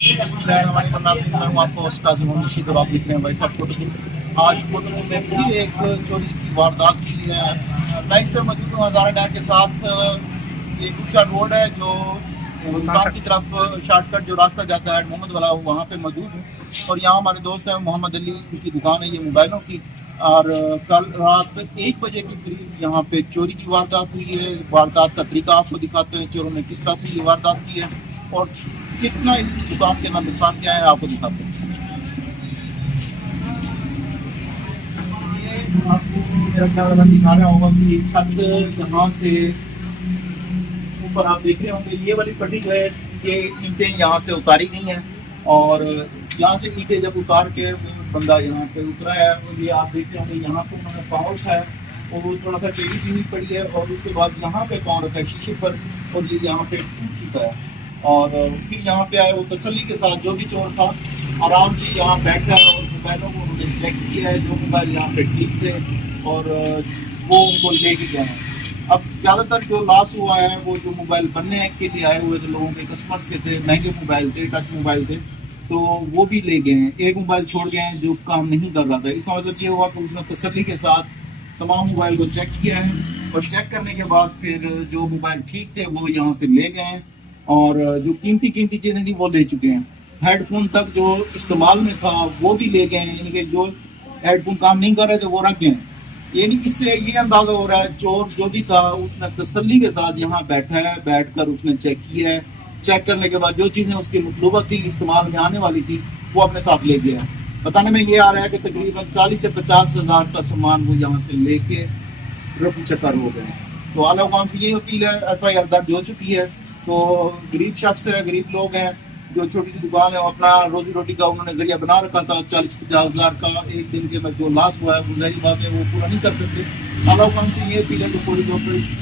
मैं आपको उस्ताद मोहम्मद रशीद और आप देख रहे हैं भाई साहब कोटली। आज कोटली में फिर एक चोरी की वारदात हुई है। मैं इस पर मौजूद हूँ हज़ारा डैम के साथ। एक ऊँचा रोड है जो मुल्तान की तरफ शॉर्टकट जो रास्ता जाता है मोहम्मद वाला, वहाँ पे मौजूद हूँ। और यहाँ हमारे दोस्त हैं मोहम्मद अली, इसकी दुकान है ये मोबाइलों की। और कल रात 1 बजे के करीब यहाँ पे चोरी की वारदात हुई है। वारदात का तरीका आपको दिखाते हैं, चोरों ने किस तरह से ये वारदात की है और कितना इस दुकान के अंदर नुकसान क्या है आपको दिखाते हैं। ये आपको मेरा ख्याल दिखा रहा होगा कि ये छत यहाँ से ऊपर आप देख रहे होंगे, ये वाली पट्टी जो है ये ईंटें यहाँ से उतारी गई हैं। और यहाँ से ईंटें जब उतार के बंदा यहाँ पे उतरा है, और ये आप देख रहे होंगे यहाँ पे उन्होंने पाँव उठाया है और वो थोड़ा सा टेढ़ी सीढ़ी पड़ी है। और उसके बाद यहाँ पे पाँव रखा है शीशे पर और ये यहाँ पे टूट चुका है। और फिर यहाँ पे आए वो तसल्ली के साथ, जो भी चोर था आराम से यहाँ बैठा है और मोबाइलों को उन्होंने चेक किया है। जो मोबाइल यहाँ पे ठीक थे और वो उनको ले के गए हैं। अब ज़्यादातर जो लॉस हुआ है वो जो मोबाइल बनने के लिए आए हुए थे लोगों के, कस्टमर्स के थे, महंगे मोबाइल थे, टच मोबाइल थे, तो वो भी ले गए हैं। एक मोबाइल छोड़ गए हैं जो काम नहीं कर रहा था। इसका मतलब ये हुआ कि उसने तसल्ली के साथ तमाम मोबाइल को चेक किया है और चेक करने के बाद फिर जो मोबाइल ठीक थे वो यहाँ से ले गए हैं। और जो कीमती चीज़ें थी वो ले चुके हैं। हेडफोन तक जो इस्तेमाल में था वो भी ले गए हैं, यानी कि जो हेडफोन काम नहीं कर रहे थे वो रख गए हैं। यानी इससे ये अंदाजा हो रहा है चोर जो भी था उसने तसल्ली के साथ यहाँ बैठा है, बैठकर उसने चेक किया है। चेक करने के बाद जो चीज़ें उसकी मतलूबा थी, इस्तेमाल में आने वाली थी, वो अपने साथ ले गया। बताने में ये आ रहा है कि तकरीबन 40 से 50 हज़ार का सामान वो यहाँ से लेके रफू चक्कर हो गए। तो आला हुकाम से ये अपील है, FIR दर्ज हो चुकी है। तो गरीब शख्स है, गरीब लोग हैं, जो छोटी सी दुकान है, अपना रोजी रोटी का उन्होंने जरिया बना रखा था। 40-50 हज़ार का एक दिन के में जो लॉस हुआ है वो जाहिर बात है वो पूरा नहीं कर सकते। आला हुकाम से ये अपील है कि पूरी तौर पर इस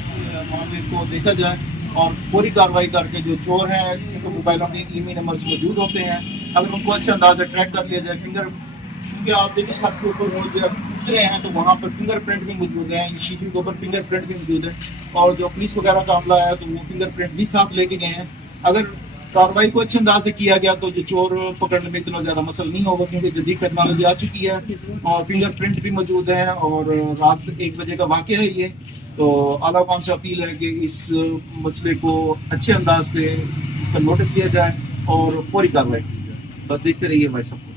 मामले को देखा जाए और पूरी कार्रवाई करके जो चोर हैं उनको मोबाइलों के ईमेल नंबर मौजूद होते हैं, अगर उनको अच्छे अंदाज से ट्रैक कर लिया जाए। क्योंकि आप देखिए छत के ऊपर वो जो उतरे हैं तो वहाँ पर फिंगरप्रिंट भी मौजूद है, शीशे के ऊपर फिंगरप्रिंट भी मौजूद है। और जो पुलिस वगैरह का अमला है तो वो फिंगरप्रिंट भी साथ लेके गए हैं। अगर कार्रवाई को अच्छे अंदाज से किया गया तो जो चोर पकड़ने में इतना ज़्यादा मसल नहीं होगा, क्योंकि जदीद टेक्नोलॉजी आ चुकी है और फिंगरप्रिंट भी मौजूद है। और रात 1 बजे का वाक़या है ये। तो आला हुकाम से अपील है कि इस मसले को अच्छे अंदाज से इसका नोटिस लिया जाए और पूरी कार्रवाई की जाए। बस देखते रहिए भाई साहब।